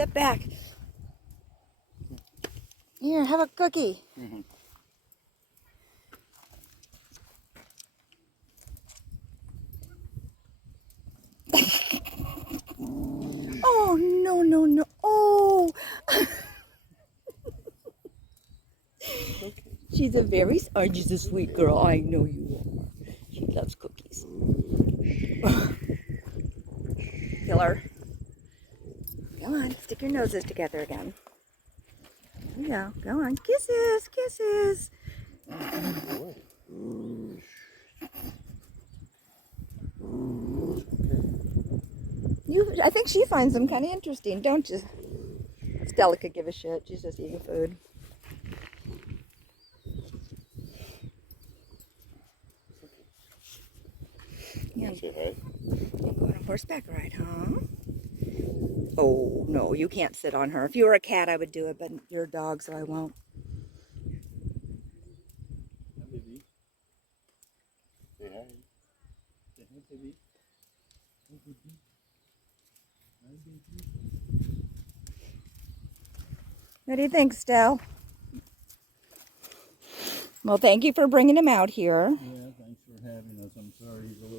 step back. Here, have a cookie. Mm-hmm. Oh, no, no, no. Oh. Okay. She's a very, aren't you a sweet girl? I know you are. She loves cookies. Killer. Come on, stick your noses together again. There you go. Go on. Kisses, kisses. I think she finds them kind of interesting, don't you? Stella could give a shit. She's just eating food. Yeah. Say hi. You go on a horseback ride, huh? Oh, no, you can't sit on her. If you were a cat, I would do it, but you're a dog, so I won't. Hi, baby. Say hi. Say hi, baby. Hi, baby. Hi, baby. What do you think, Stell? Well, thank you for bringing him out here. Yeah, thanks for having us. I'm sorry he's a little